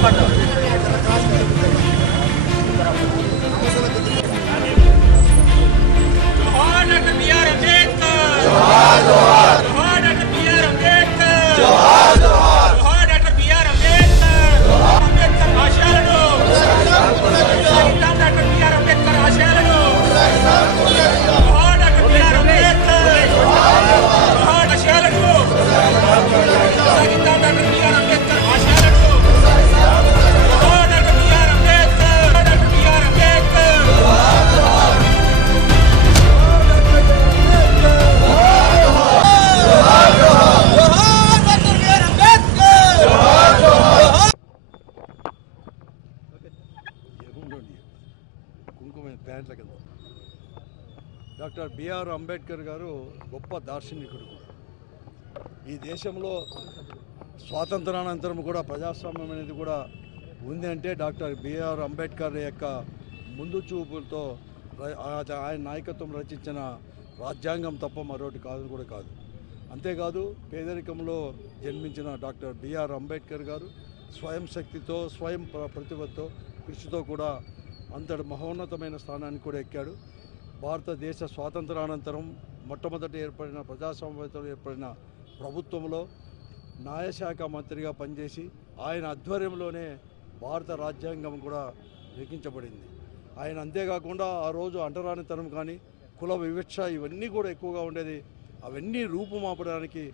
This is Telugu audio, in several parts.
జోహార్ బిఆర్ అంబేద్కర్ గారు గొప్ప దార్శనికుడు. ఈ దేశంలో స్వాతంత్రానంతరం కూడా ప్రజాస్వామ్యం అనేది కూడా ఉంది అంటే డాక్టర్ బిఆర్ అంబేద్కర్ యొక్క ముందు చూపులతో ఆయన నాయకత్వం రచించిన రాజ్యాంగం తప్ప మరొకటి కాదు కూడా కాదు. అంతేకాదు పేదరికంలో జన్మించిన డాక్టర్ బిఆర్ అంబేద్కర్ గారు స్వయం శక్తితో స్వయం ప్ర- ప్రతిభతో కృషితో కూడా అంతటి మహోన్నతమైన స్థానానికి కూడా ఎక్కాడు. భారతదేశ స్వాతంత్రానంతరం మొట్టమొదటి ఏర్పడిన ప్రజాస్వామ్యంతో ఏర్పడిన ప్రభుత్వంలో న్యాయశాఖ మంత్రిగా పనిచేసి ఆయన ఆధ్వర్యంలోనే భారత రాజ్యాంగం కూడా లిఖించబడింది. ఆయన అంతేకాకుండా ఆ రోజు అంటరానితనం కానీ కుల వివక్ష ఇవన్నీ కూడా ఎక్కువగా ఉండేది. అవన్నీ రూపుమాపడానికి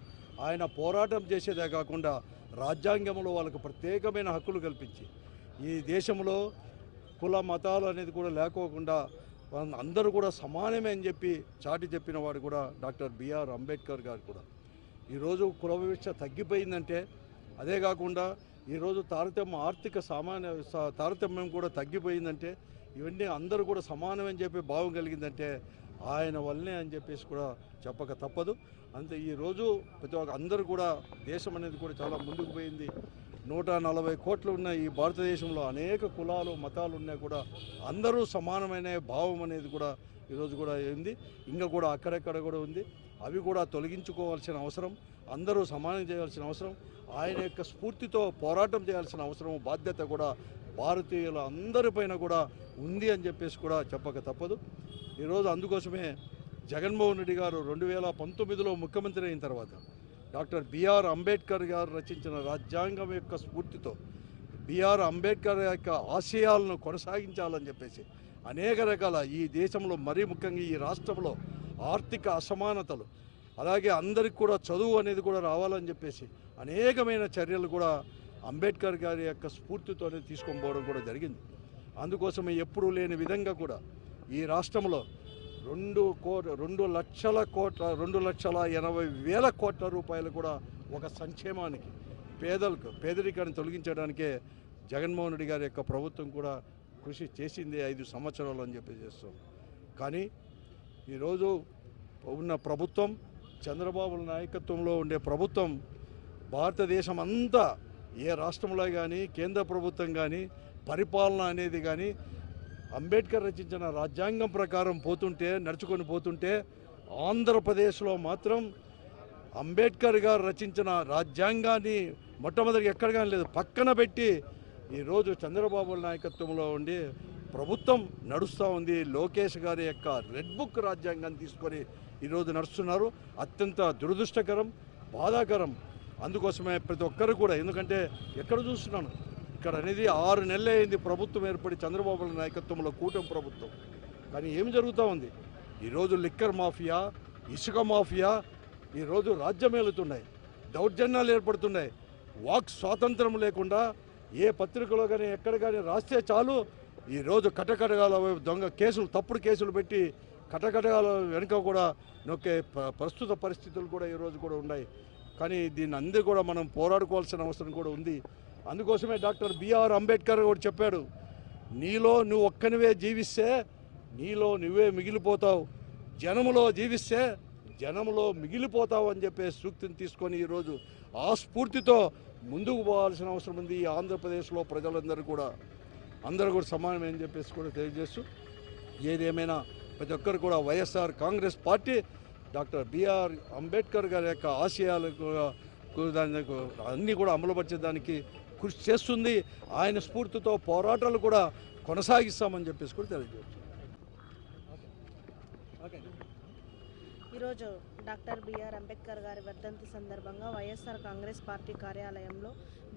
ఆయన పోరాటం చేసేదే కాకుండా రాజ్యాంగంలో వాళ్ళకు ప్రత్యేకమైన హక్కులు కల్పించి ఈ దేశంలో కుల మతాలు అనేది కూడా లేకోకుండా అందరూ కూడా సమానమే అని చెప్పి చాటి చెప్పిన వాడు కూడా డాక్టర్ బిఆర్ అంబేద్కర్ గారు కూడా. ఈరోజు కుల వివక్ష తగ్గిపోయిందంటే అదే కాకుండా ఈరోజు తారతమ్యం ఆర్థిక సామాన్య తారతమ్యం కూడా తగ్గిపోయిందంటే ఇవన్నీ అందరూ కూడా సమానమని చెప్పి భావం కలిగిందంటే ఆయన వల్లనే అని చెప్పేసి కూడా చెప్పక తప్పదు. అంతే ఈరోజు ప్రతి ఒక్క అందరూ కూడా దేశం అనేది కూడా చాలా ముందుకు పోయింది. నూట నలభై కోట్లు ఉన్న ఈ భారతదేశంలో అనేక కులాలు మతాలు ఉన్నా కూడా అందరూ సమానమైన భావం అనేది కూడా ఈరోజు కూడా ఉంది. ఇంకా కూడా అక్కడెక్కడ కూడా ఉంది. అవి కూడా తొలగించుకోవాల్సిన అవసరం అందరూ సమానం చేయాల్సిన అవసరం ఆయన యొక్క స్ఫూర్తితో పోరాటం చేయాల్సిన అవసరం బాధ్యత కూడా భారతీయుల అందరిపైన కూడా ఉంది అని చెప్పేసి కూడా చెప్పక తప్పదు. ఈరోజు అందుకోసమే జగన్మోహన్ రెడ్డి గారు రెండు వేల పంతొమ్మిదిలో ముఖ్యమంత్రి అయిన తర్వాత డాక్టర్ బిఆర్ అంబేద్కర్ గారు రచించిన రాజ్యాంగం యొక్క స్ఫూర్తితో బిఆర్ అంబేద్కర్ యొక్క ఆశయాలను కొనసాగించాలని చెప్పేసి అనేక రకాల ఈ దేశంలో మరీ ముఖ్యంగా ఈ రాష్ట్రంలో ఆర్థిక అసమానతలు అలాగే అందరికి కూడా చదువు అనేది కూడా రావాలని చెప్పేసి అనేకమైన చర్యలు కూడా అంబేద్కర్ గారి యొక్క స్ఫూర్తితోనే తీసుకొని పోవడం కూడా జరిగింది. అందుకోసమే ఎప్పుడూ లేని విధంగా కూడా ఈ రాష్ట్రంలో రెండు కోట్ రెండు లక్షల కోట్ల రెండు లక్షల ఎనభై వేల కోట్ల రూపాయలు కూడా ఒక సంక్షేమానికి పేదలకు పేదరికాన్ని తొలగించడానికే జగన్మోహన్ రెడ్డి గారి యొక్క ప్రభుత్వం కూడా కృషి చేసింది ఐదు సంవత్సరాలు అని చెప్పి చేస్తాం కానీ ఈరోజు ఉన్న ప్రభుత్వం చంద్రబాబు నాయకత్వంలో ఉండే ప్రభుత్వం భారతదేశం అంతా ఏ రాష్ట్రంలో కానీ కేంద్ర ప్రభుత్వం కానీ పరిపాలన అనేది కానీ అంబేద్కర్ రచించిన రాజ్యాంగం ప్రకారం పోతుంటే నడుచుకొని పోతుంటే ఆంధ్రప్రదేశ్లో మాత్రం అంబేద్కర్ గారు రచించిన రాజ్యాంగాన్ని మొట్టమొదటి ఎక్కడ కానీ లేదు పక్కన పెట్టి ఈరోజు చంద్రబాబు నాయకత్వంలో ఉండి ప్రభుత్వం నడుస్తూ ఉంది. లోకేష్ గారి యొక్క రెడ్ బుక్ రాజ్యాంగాన్ని తీసుకొని ఈరోజు నడుస్తున్నారు. అత్యంత దురదృష్టకరం బాధాకరం. అందుకోసమే ప్రతి ఒక్కరు కూడా ఎందుకంటే ఎక్కడ చూస్తున్నాను? ఇక్కడ అనేది ఆరు నెలలే అయింది ప్రభుత్వం ఏర్పడి చంద్రబాబు నాయకత్వంలో కూటమి ప్రభుత్వం. కానీ ఏం జరుగుతూ ఉంది? ఈరోజు లిక్కర్ మాఫియా ఇసుక మాఫియా ఈరోజు రాజ్యమేలుతున్నాయి దౌర్జన్యాలు ఏర్పడుతున్నాయి. వాక్ స్వాతంత్రం లేకుండా ఏ పత్రికలో కానీ ఎక్కడ కానీ రాస్తే చాలు. ఈరోజు కటకటగాల దొంగ కేసులు తప్పుడు కేసులు పెట్టి కటకటగాల వెనుక కూడా నొక్కే ప్రస్తుత పరిస్థితులు కూడా ఈరోజు కూడా ఉన్నాయి. కానీ దీన్ని అందరూ కూడా మనం పోరాడుకోవాల్సిన అవసరం కూడా ఉంది. అందుకోసమే డాక్టర్ బిఆర్ అంబేద్కర్ కూడా చెప్పాడు నీలో నువ్వు ఒక్కనివే జీవిస్తే నీలో నువ్వే మిగిలిపోతావు. జనములో జీవిస్తే జనములో మిగిలిపోతావు అని చెప్పే సూక్తిని తీసుకొని ఈరోజు ఆ స్ఫూర్తితో ముందుకు పోవాల్సిన అవసరం ఉంది ఈ ఆంధ్రప్రదేశ్లో ప్రజలందరూ కూడా. అందరూ కూడా సమానమే అని చెప్పేసి కూడా తెలియజేస్తూ ఏదేమైనా ప్రతి ఒక్కరు కూడా YSR Congress party doctor BR Ambedkar గారి యొక్క ఆశయాలకు కూడా దానికి అన్నీ కూడా అమలుపరిచేదానికి కృషి చేస్తుంది. ఆయన స్ఫూర్తితో పోరాటాలు కూడా కొనసాగిస్తామని చెప్పేసి కూడా తెలియజేయచ్చు ఈరోజు డాక్టర్ బిఆర్ అంబేద్కర్ గారి వర్ధంతి సందర్భంగా వైఎస్ఆర్ కాంగ్రెస్ పార్టీ కార్యాలయంలో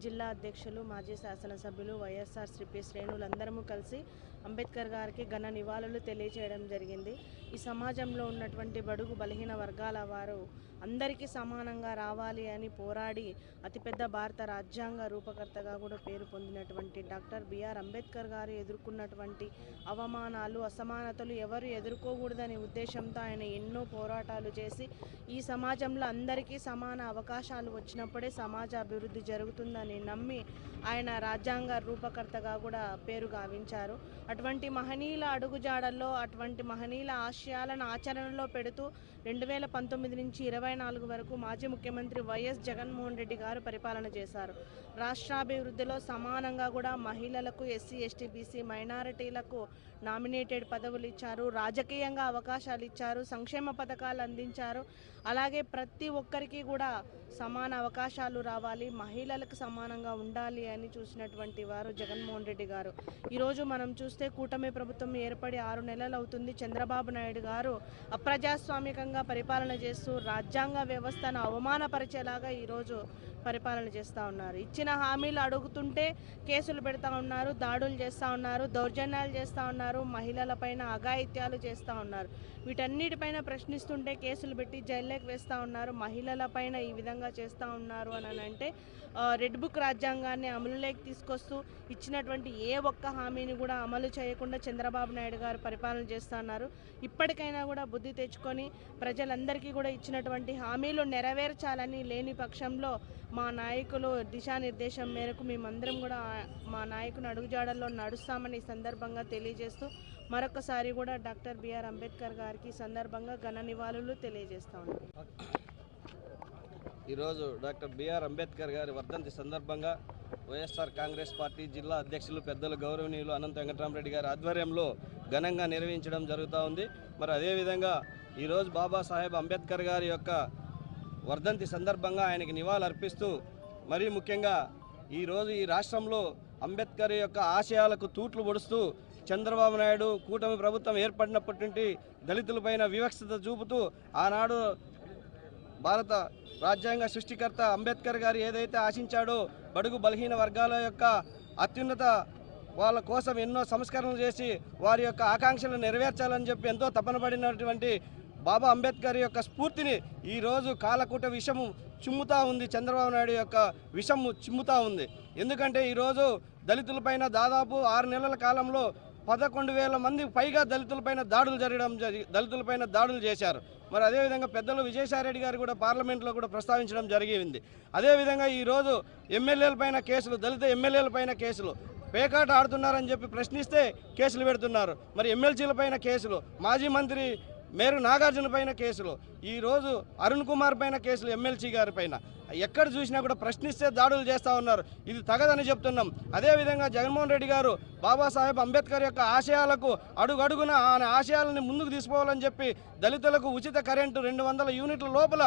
జిల్లా అధ్యక్షులు మాజీ శాసనసభ్యులు వైఎస్ఆర్ శ్రీపి శ్రేణులందరము కలిసి అంబేద్కర్ గారికి ఘన నివాళులు తెలియచేయడం జరిగింది. ఈ సమాజంలో ఉన్నటువంటి బడుగు బలహీన వర్గాల వారు అందరికీ సమానంగా రావాలి అని పోరాడి అతిపెద్ద భారత రాజ్యాంగ రూపకర్తగా కూడా పేరు పొందినటువంటి డాక్టర్ బిఆర్ అంబేద్కర్ గారు ఎదుర్కొన్నటువంటి అవమానాలు అసమానతలు ఎవరు ఎదుర్కోకూడదనే ఉద్దేశంతో ఆయన ఎన్నో పోరాటాలు చేసి ఈ సమాజంలో అందరికీ సమాన అవకాశాలు వచ్చినప్పుడే సమాజ అభివృద్ధి జరుగుతుందని నమ్మి ఆయన రాజ్యాంగ రూపకర్తగా కూడా పేరు గావించారు. అటువంటి మహనీయుల అడుగుజాడల్లో అటువంటి మహనీయుల ఆశయాలను ఆచరణలో పెడుతూ రెండు వేల పంతొమ్మిది నుంచి ఇరవై నాలుగు వరకు మాజీ ముఖ్యమంత్రి వైఎస్ జగన్మోహన్ రెడ్డి గారు పరిపాలన చేశారు. రాష్ట్రాభివృద్ధిలో సమానంగా కూడా మహిళలకు ఎస్సీ ఎస్టీ బీసీ మైనారిటీలకు నామినేటెడ్ పదవులు ఇచ్చారు. రాజకీయంగా అవకాశాలు ఇచ్చారు. సంక్షేమ పథకాలు అందించారు. అలాగే ప్రతి ఒక్కరికి కూడా సమాన అవకాశాలు రావాలి. మహిళలకు సమానంగా ఉండాలి అని చూసినటువంటి వారు జగన్మోహన్ రెడ్డి గారు. ఈరోజు మనం చూస్తే కూటమి ప్రభుత్వం ఏర్పడి ఆరు నెలలు అవుతుంది. చంద్రబాబు నాయుడు గారు అప్రజాస్వామికంగా పరిపాలన చేస్తూ రాజ్యాంగ వ్యవస్థను అవమానపరిచేలాగా ఈరోజు పరిపాలన చేస్తూ ఉన్నారు. ఇచ్చిన హామీలు అడుగుతుంటే కేసులు పెడతా ఉన్నారు దాడులు చేస్తూ ఉన్నారు దౌర్జన్యాలు చేస్తూ ఉన్నారు మహిళలపైన అఘాయిత్యాలు చేస్తూ ఉన్నారు. వీటన్నిటిపైన ప్రశ్నిస్తుంటే కేసులు పెట్టి జైల్లోకి వేస్తూ ఉన్నారు మహిళలపైన ఈ విధంగా చేస్తూ ఉన్నారు అని అంటే రెడ్ బుక్ రాజ్యాంగాన్ని అమలులోకి తీసుకొస్తూ ఇచ్చినటువంటి ఏ ఒక్క హామీని కూడా అమలు చేయకుండా చంద్రబాబు నాయుడు గారు పరిపాలన చేస్తూ ఉన్నారు. ఇప్పటికైనా కూడా బుద్ధి తెచ్చుకొని ప్రజలందరికీ కూడా ఇచ్చినటువంటి హామీలు నెరవేర్చాలని లేని పక్షంలో మా నాయకులు దిశానిర్దేశం మేరకు మేమందరం కూడా మా నాయకుని అడుగుజాడల్లో నడుస్తామని ఈ సందర్భంగా తెలియజేస్తూ మరొకసారి కూడా డాక్టర్ బిఆర్ అంబేద్కర్ గారికి సందర్భంగా ఘన నివాళులు తెలియజేస్తా ఈరోజు డాక్టర్ బిఆర్ అంబేద్కర్ గారి వర్ధంతి సందర్భంగా వైఎస్ఆర్ కాంగ్రెస్ పార్టీ జిల్లా అధ్యక్షులు పెద్దలు గౌరవనీయులు అనంత వెంకటరామరెడ్డి గారి ఆధ్వర్యంలో ఘనంగా నిర్వహించడం జరుగుతూ ఉంది. మరి అదేవిధంగా ఈరోజు బాబాసాహెబ్ అంబేద్కర్ గారి యొక్క వర్ధంతి సందర్భంగా ఆయనకి నివాళులర్పిస్తూ మరీ ముఖ్యంగా ఈరోజు ఈ రాష్ట్రంలో అంబేద్కర్ యొక్క ఆశయాలకు తూట్లు పొడుస్తూ చంద్రబాబు నాయుడు కూటమి ప్రభుత్వం ఏర్పడినప్పటి నుండి దళితులపైన వివక్షత చూపుతూ ఆనాడు భారత రాజ్యాంగ సృష్టికర్త అంబేద్కర్ గారు ఏదైతే ఆశించాడో బడుగు బలహీన వర్గాల యొక్క అత్యున్నత వాళ్ళ కోసం ఎన్నో సంస్కరణలు చేసి వారి యొక్క ఆకాంక్షలు నెరవేర్చాలని చెప్పి ఎంతో తపన పడినటువంటి బాబా అంబేద్కర్ యొక్క స్ఫూర్తిని ఈరోజు కాలకూట విషము చిమ్ముతా ఉంది. చంద్రబాబు నాయుడు యొక్క విషము చిమ్ముతా ఉంది. ఎందుకంటే ఈరోజు దళితులపైన దాదాపు ఆరు నెలల కాలంలో పదకొండు వేల మంది పైగా దళితులపైన దాడులు జరగడం జరి దళితులపైన దాడులు చేశారు. మరి అదేవిధంగా పెద్దలు విజయసాయిరెడ్డి గారు కూడా పార్లమెంట్లో కూడా ప్రస్తావించడం జరిగింది. అదేవిధంగా ఈరోజు ఎమ్మెల్యేలపైన కేసులు దళిత ఎమ్మెల్యేలపైన కేసులు. పేకాట ఆడుతున్నారని చెప్పి ప్రశ్నిస్తే కేసులు పెడుతున్నారు. మరి ఎమ్మెల్సీలపైన కేసులు. మాజీ మంత్రి మేరు నాగార్జున పైన కేసులు ఈరోజు అరుణ్ కుమార్ పైన కేసులు ఎమ్మెల్సీ గారి పైన. ఎక్కడ చూసినా కూడా ప్రశ్నిస్తే దాడులు చేస్తూ ఉన్నారు. ఇది తగదని చెప్తున్నాం. అదేవిధంగా జగన్మోహన్ రెడ్డి గారు బాబాసాహెబ్ అంబేద్కర్ యొక్క ఆశయాలకు అడుగడుగున ఆయన ఆశయాలని ముందుకు తీసుకోవాలని చెప్పి దళితులకు ఉచిత కరెంటు రెండు వందల యూనిట్ల లోపల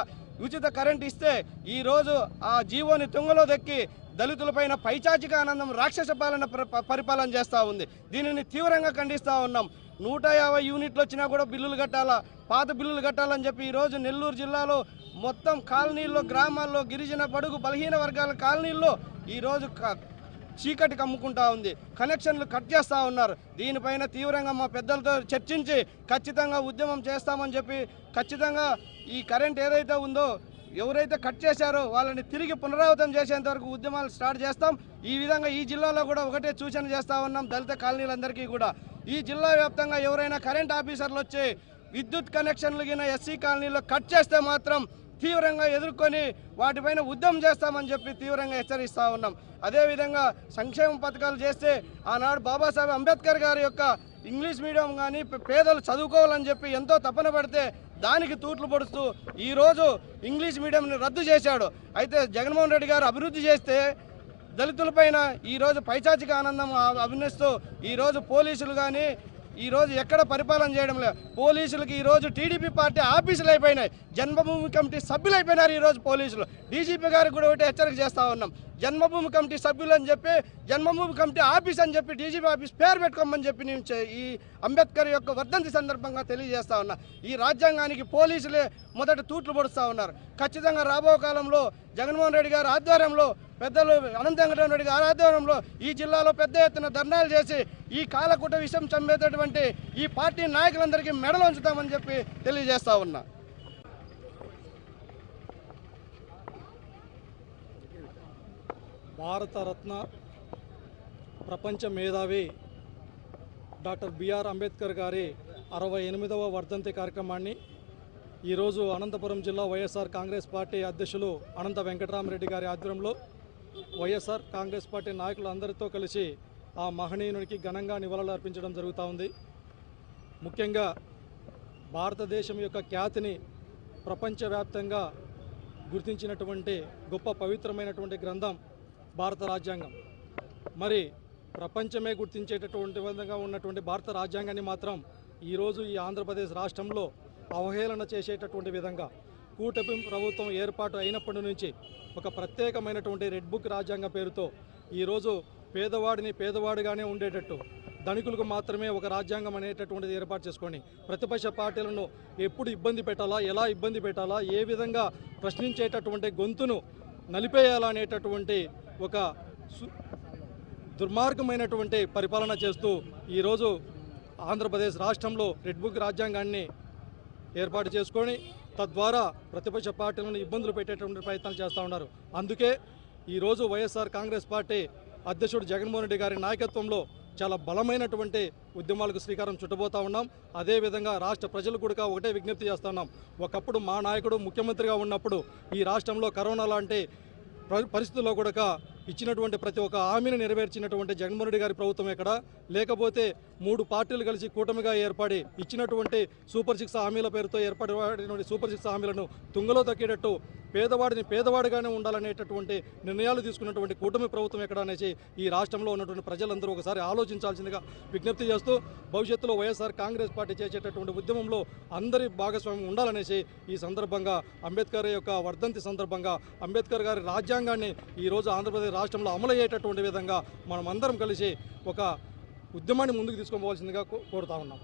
ఉచిత కరెంట్ ఇస్తే ఈరోజు ఆ జీవోని తుంగలో దక్కి దళితులపైన పైచాచిక ఆనందం రాక్షస పాలన పరిపాలన చేస్తూ ఉంది. దీనిని తీవ్రంగా ఖండిస్తూ ఉన్నాం. నూట యాభై యూనిట్లు వచ్చినా కూడా బిల్లులు కట్టాలా? పాత బిల్లులు కట్టాలని చెప్పి ఈరోజు నెల్లూరు జిల్లాలో మొత్తం కాలనీల్లో గ్రామాల్లో గిరిజన బడుగు బలహీన వర్గాల కాలనీల్లో ఈరోజు క- చీకటి కమ్ముకుంటా ఉంది. కనెక్షన్లు కట్ చేస్తూ ఉన్నారు. దీనిపైన తీవ్రంగా మా పెద్దలతో చర్చించి ఖచ్చితంగా ఉద్యమం చేస్తామని చెప్పి ఖచ్చితంగా ఈ కరెంట్ ఏదైతే ఉందో ఎవరైతే కట్ చేశారో వాళ్ళని తిరిగి పునరావృతం చేసేంత వరకు ఉద్యమాలు స్టార్ట్ చేస్తాం. ఈ విధంగా ఈ జిల్లాలో కూడా ఒకటే సూచన చేస్తూ ఉన్నాం దళిత కాలనీలందరికీ కూడా. ఈ జిల్లా వ్యాప్తంగా ఎవరైనా కరెంట్ ఆఫీసర్లు వచ్చి విద్యుత్ కనెక్షన్లు గిన ఎస్సీ కాలనీలో కట్ చేస్తే మాత్రం తీవ్రంగా ఎదుర్కొని వాటిపైన ఉద్యమం చేస్తామని చెప్పి తీవ్రంగా హెచ్చరిస్తూ ఉన్నాం. అదేవిధంగా సంక్షేమ పథకాలు చేస్తే ఆనాడు బాబాసాహెబ్ అంబేద్కర్ గారి యొక్క ఇంగ్లీష్ మీడియం కానీ పేదలు చదువుకోవాలని చెప్పి ఎంతో తపన పడితే దానికి తూట్లు పొడుస్తూ ఈరోజు ఇంగ్లీష్ మీడియంని రద్దు చేశాడు. అయితే జగన్మోహన్ రెడ్డి గారు అభివృద్ధి చేస్తే దళితులపైన ఈరోజు పైచాచిక ఆనందం అభినయిస్తూ ఈరోజు పోలీసులు కానీ ఈరోజు ఎక్కడ పరిపాలన చేయడం లేదు. పోలీసులకి ఈరోజు టీడీపీ పార్టీ ఆఫీసులు అయిపోయినాయి. జన్మభూమి కమిటీ సభ్యులు అయిపోయినారు ఈరోజు పోలీసులు. డీజీపీ గారికి కూడా ఒకటి హెచ్చరిక చేస్తూ ఉన్నాం. జన్మభూమి కమిటీ సభ్యులు అని చెప్పి జన్మభూమి కమిటీ ఆఫీస్ అని చెప్పి డీజీపీ ఆఫీస్ పేరు పెట్టుకోమని చెప్పి నేను ఈ అంబేద్కర్ యొక్క వర్ధంతి సందర్భంగా తెలియజేస్తా ఉన్నా. ఈ రాజ్యాంగానికి పోలీసులే మొదట తూట్లు పొడుస్తూ ఉన్నారు. ఖచ్చితంగా రాబో కాలంలో జగన్మోహన్ రెడ్డి గారి ఆధ్వర్యంలో పెద్దలు అనంత వెంకటరామరెడ్డి గారి ఆధ్వర్యంలో ఈ జిల్లాలో పెద్ద ఎత్తున ధర్నాలు చేసి ఈ కాలకూట విషయం చంపేటటువంటి ఈ పార్టీ నాయకులందరికీ మెడలు ఉంచుతామని చెప్పి తెలియజేస్తా ఉన్నా. భారతరత్న ప్రపంచ మేధావి డాక్టర్ బిఆర్ అంబేద్కర్ గారి అరవై ఎనిమిదవ వర్ధంతి కార్యక్రమాన్ని ఈరోజు అనంతపురం జిల్లా వైఎస్ఆర్ కాంగ్రెస్ పార్టీ అధ్యక్షులు అనంత వెంకటరామరెడ్డి గారి ఆధ్వర్యంలో వైఎస్ఆర్ కాంగ్రెస్ పార్టీ నాయకులందరితో కలిసి ఆ మహనీయునికి ఘనంగా నివాళులు అర్పించడం జరుగుతూ ఉంది. ముఖ్యంగా భారతదేశం యొక్క ఖ్యాతిని ప్రపంచవ్యాప్తంగా గుర్తించినటువంటి గొప్ప పవిత్రమైనటువంటి గ్రంథం భారత రాజ్యాంగం. మరి ప్రపంచమే గుర్తించేటటువంటి విధంగా ఉన్నటువంటి భారత రాజ్యాంగాన్ని మాత్రం ఈరోజు ఈ ఆంధ్రప్రదేశ్ రాష్ట్రంలో అవహేళన చేసేటటువంటి విధంగా కూటమి ప్రభుత్వం ఏర్పాటు అయినప్పటి నుంచి ఒక ప్రత్యేకమైనటువంటి రెడ్ బుక్ రాజ్యాంగం పేరుతో ఈరోజు పేదవాడిని పేదవాడిగానే ఉండేటట్టు ధనికులకు మాత్రమే ఒక రాజ్యాంగం అనేటటువంటిది ఏర్పాటు చేసుకొని ప్రతిపక్ష పార్టీలను ఎప్పుడు ఇబ్బంది పెట్టాలా ఎలా ఇబ్బంది పెట్టాలా ఏ విధంగా ప్రశ్నించేటటువంటి గొంతును నలిపేయాలనేటటువంటి ఒక సు- దుర్మార్గమైనటువంటి పరిపాలన చేస్తూ ఈరోజు ఆంధ్రప్రదేశ్ రాష్ట్రంలో రెడ్ బుక్ రాజ్యాంగాన్ని ఏర్పాటు చేసుకొని తద్వారా ప్రతిపక్ష పార్టీలను ఇబ్బందులు పెట్టేటువంటి ప్రయత్నాలు చేస్తూ ఉన్నారు. అందుకే ఈరోజు వైఎస్ఆర్ కాంగ్రెస్ పార్టీ అధ్యక్షుడు జగన్మోహన్ రెడ్డి గారి నాయకత్వంలో చాలా బలమైనటువంటి ఉద్యమాలకు శ్రీకారం చుట్టబోతా ఉన్నాం. అదేవిధంగా రాష్ట్ర ప్రజలు కూడా ఒకటే విజ్ఞప్తి చేస్తున్నాం ఒకప్పుడు మా నాయకుడు ముఖ్యమంత్రిగా ఉన్నప్పుడు ఈ రాష్ట్రంలో కరోనా లాంటి పరిస్థితుల్లో కూడా ఇచ్చినటువంటి ప్రతి ఒక్క హామీని నెరవేర్చినటువంటి జగన్మోహన్ రెడ్డి గారి ప్రభుత్వం ఎక్కడ? లేకపోతే మూడు పార్టీలు కలిసి కూటమిగా ఏర్పడి ఇచ్చినటువంటి సూపర్ సిక్స్ హామీల పేరుతో ఏర్పడినటువంటి సూపర్ సిక్స్ హామీలను తుంగలో తక్కేటట్టు పేదవాడిని పేదవాడిగానే ఉండాలనేటటువంటి నిర్ణయాలు తీసుకున్నటువంటి కూటమి ప్రభుత్వం ఎక్కడ అనేసి ఈ రాష్ట్రంలో ఉన్నటువంటి ప్రజలందరూ ఒకసారి ఆలోచించాల్సిందిగా విజ్ఞప్తి చేస్తూ భవిష్యత్తులో వైఎస్ఆర్ కాంగ్రెస్ పార్టీ చేసేటటువంటి ఉద్యమంలో అందరి భాగస్వామ్యం ఉండాలనేసి ఈ సందర్భంగా అంబేద్కర్ యొక్క వర్ధంతి సందర్భంగా అంబేద్కర్ గారి రాజ్యాంగాన్ని ఈరోజు ఆంధ్రప్రదేశ్ రాష్ట్రంలో అమలు అయ్యేటటువంటి విధంగా మనం అందరం కలిసి ఒక ఉద్యమాన్ని ముందుకు తీసుకుపోవాల్సిందిగా కో- కోరుతా ఉన్నాం.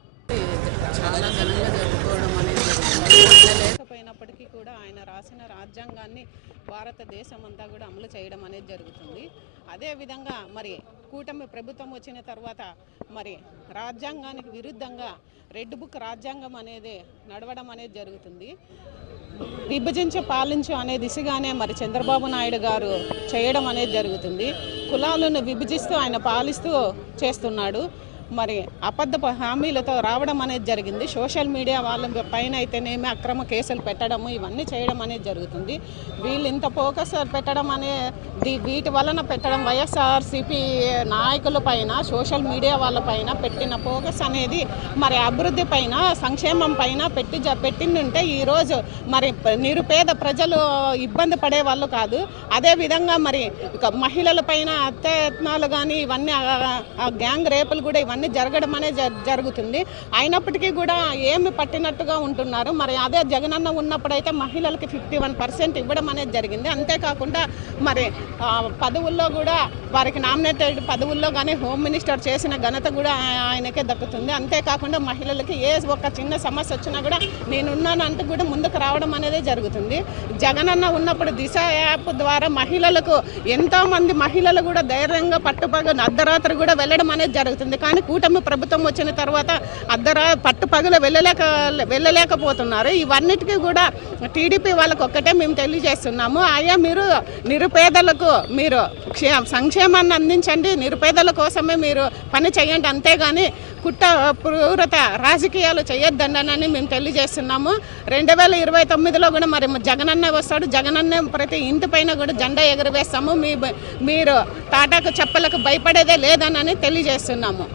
చాలా ఘనంగా జరుపుకోవడం అనేది జరుగుతుంది. లేకపోయినప్పటికీ కూడా ఆయన రాసిన రాజ్యాంగాన్ని భారతదేశం అంతా కూడా అమలు చేయడం అనేది జరుగుతుంది. అదేవిధంగా మరి కూటమి ప్రభుత్వం వచ్చిన తర్వాత మరి రాజ్యాంగానికి విరుద్ధంగా రెడ్ బుక్ రాజ్యాంగం అనేది నడవడం అనేది జరుగుతుంది. విభజించి పాలించు అనే దిశగానే మరి చంద్రబాబు నాయుడు గారు చేయడం అనేది జరుగుతుంది. కులాలను విభజిస్తూ ఆయన పాలిస్తూ చేస్తున్నాడు. మరి అబద్ధ హామీలతో రావడం అనేది జరిగింది. సోషల్ మీడియా వాళ్ళ పైన అయితేనేమి అక్రమ కేసులు పెట్టడము ఇవన్నీ చేయడం అనేది జరుగుతుంది. వీళ్ళు ఇంత ఫోకస్ పెట్టడం అనేది వీటి వలన పెట్టడం వైఎస్ఆర్సీపీ నాయకుల పైన సోషల్ మీడియా వాళ్ళ పైన పెట్టిన ఫోకస్ అనేది మరి అభివృద్ధి పైన సంక్షేమం పైన పెట్టి జ- పెట్టిండుంటే ఈరోజు మరి నిరుపేద ప్రజలు ఇబ్బంది పడే వాళ్ళు కాదు. అదే విధంగా మరి ఇక మహిళల పైన అత్యయత్నాలు కానీ ఇవన్నీ గ్యాంగ్ రేపులు కూడా ఇవన్నీ జరగడం అనేది జ- జరుగుతుంది. అయినప్పటికీ కూడా ఏమి పట్టినట్టుగా ఉంటున్నారు. మరి అదే జగనన్న ఉన్నప్పుడైతే మహిళలకి ఫిఫ్టీ వన్ పర్సెంట్ ఇవ్వడం అనేది జరిగింది. అంతేకాకుండా మరి పదవుల్లో కూడా వారికి నామినేటెడ్ పదవుల్లో కానీ హోమ్ మినిస్టర్ చేసిన ఘనత కూడా ఆయనకే దక్కుతుంది. అంతేకాకుండా మహిళలకి ఏ ఒక చిన్న సమస్య వచ్చినా కూడా నేనున్నానంటూ కూడా ముందుకు రావడం అనేది జరుగుతుంది. జగనన్న ఉన్నప్పుడు దిశ యాప్ ద్వారా మహిళలకు ఎంతోమంది మహిళలు కూడా ధైర్యంగా పట్టుపగ అర్ధరాత్రి కూడా వెళ్ళడం అనేది జరుగుతుంది. కానీ కూటమి ప్రభుత్వం వచ్చిన తర్వాత అర్ధరా పగుల వెళ్ళలేక వెళ్ళలేకపోతున్నారు. ఇవన్నిటికీ కూడా టీడీపీ వాళ్ళకు ఒక్కటే మేము తెలియజేస్తున్నాము. అయ్యా మీరు నిరుపేదలకు మీరు క్షే సంక్షేమాన్ని అందించండి. నిరుపేదల కోసమే మీరు పని చేయండి. అంతేగాని కుట్ట పూరత రాజకీయాలు చేయొద్దండనని మేము తెలియజేస్తున్నాము. రెండు వేల ఇరవై తొమ్మిదిలో కూడా మరి జగనన్న వస్తాడు. జగనన్న ప్రతి ఇంటి పైన కూడా జెండా ఎగురవేస్తాము. మీ మీరు తాటాకు చెప్పలకు భయపడేదే లేదనని తెలియజేస్తున్నాము.